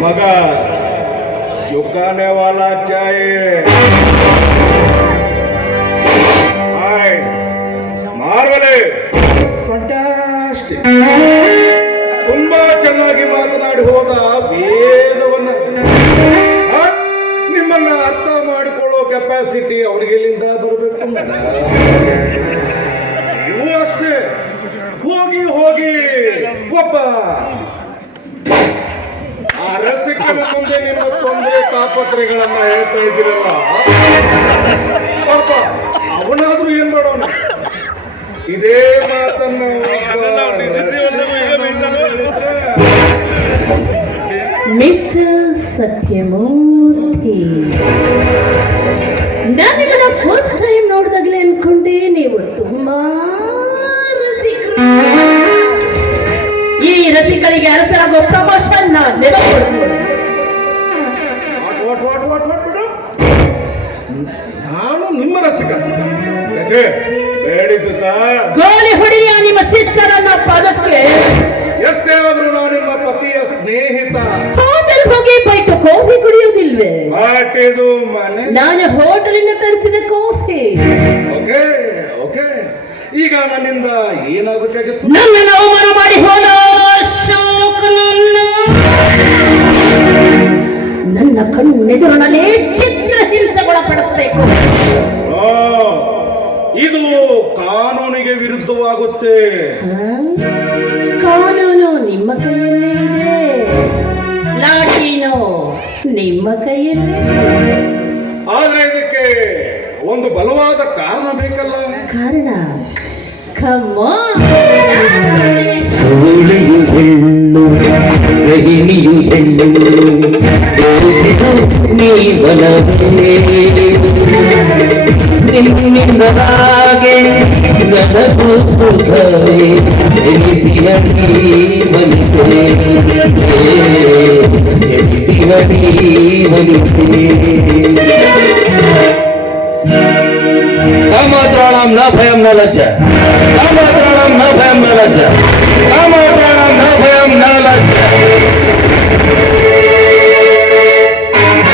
मगा झुकाने वाला चाहिए आए मार्वले ಫಂಟಾಸ್ಟಿಕ್ ತುಂಬಾ ಚೆನ್ನಾಗಿ ಮಾತನಾಡಿ ಹೋದ ವೇದವನ್ನ ನಿಮ್ಮನ್ನ ಅರ್ಥ ಮಾಡಿಕೊಳ್ಳೋ ಕೆಪಾಸಿಟಿ ಅವನಿಗೆಲ್ಲಿಂದ ಬರಬೇಕು ನೀವು ಅಷ್ಟೇ ಹೋಗಿ ಹೋಗಿ ಒಬ್ಬ ಆ ರಸಿಕನ ಮುಂದೆ ನಿಮ್ಮ ತೊಂದರೆ ತಾಪತ್ರೆಗಳನ್ನ ಹೇಳ್ತಾ ಇದ್ದೀರಲ್ಲ ಪಾಪ ಅವನಾದ್ರೂ ಏನ್ ಮಾಡೋಣ ಇದೇ ಮಾತನ್ನು ಮಿಸ್ಟರ್ ಸತ್ಯಮೂರ್ತಿ, ನಾನು ನಿಮ್ಮನ್ನ ಫಸ್ಟ್ ಟೈಮ್ ನೋಡಿದಾಗಲೇ ಅನ್ಕೊಂಡೆ ನೀವು ತುಂಬಾ ರಸಿಕರು. ಈ ರಸಿಕರಿಗೆ ಅರಸರಾಗೋ ಪ್ರಮೋಷನ್ ನಾನು ನಿಮ್ಮ ರಸಿಕ ಬೇಡಿ ಸಿಸ್ಟರ್. ಗೋಲಿ ಹೊಡೆಯ ನಿಮ್ಮ ಸಿಸ್ಟರ್ ಅನ್ನೋ ಪದಕ್ಕೆ ಎಷ್ಟೇ ಆದ್ರೂ ನಾನು ನಿಮ್ಮ ಪತಿಯ ಸ್ನೇಹಿತ. ಹೋಟೆಲ್ ಹೋಗಿ ಬೈಟು ಕಾಫಿ ಕುಡಿಯೋದಿಲ್ವೇ? ಇದು ಮನೆ. ನಾನು ಹೋಟೆಲಿಂದ ತರಿಸಿದ ಕಾಫಿ. ಓಕೆ ಓಕೆ, ಈಗ ನನ್ನಿಂದ ಏನಾಗಬೇಕಾಗಿತ್ತು? ನನ್ನನ್ನು ಅವಮಾನ ಮಾಡಿ ಹೋದ ನನ್ನ ಕಣ್ಣೆದುರಿನಲ್ಲಿ ಚಿತ್ರ ಹಿಂಸೆಗೊಳಪಡಿಸಬೇಕು. ಇದು ಕಾನೂನಿಗೆ ವಿರುದ್ಧವಾಗುತ್ತೆ. ಕಾನೂನು ನಿಮ್ಮ ಕೈಯಲ್ಲೇ ಇದೆ, ಲಾಠಿನೋ ನಿಮ್ಮ ಕೈಯಲ್ಲೇ. ಆದ್ರೆ ಇದಕ್ಕೆ ಒಂದು ಬಲವಾದ ಕಾರಣ ಬೇಕಲ್ಲ? ಕಾರಣ ಸೋಳೆಯು ಹೆಣ್ಣು ಗಹಿಣಿಯು ಹೆಣ್ಣು ನೀವನವೇ ನಿಮ್ಮಿಂದ ಹಾಗೆ ನನಗೂ ಸುಖವೇ ಎನಿಸಿನ ನೀವನಿಸೆ ಎನಿಸಿನ ನೀವನಿಸೆ. कामात्राणां न भयं न लज्जा, कामात्राणां न भयं न लज्जा, कामात्राणां न भयं न लज्जा.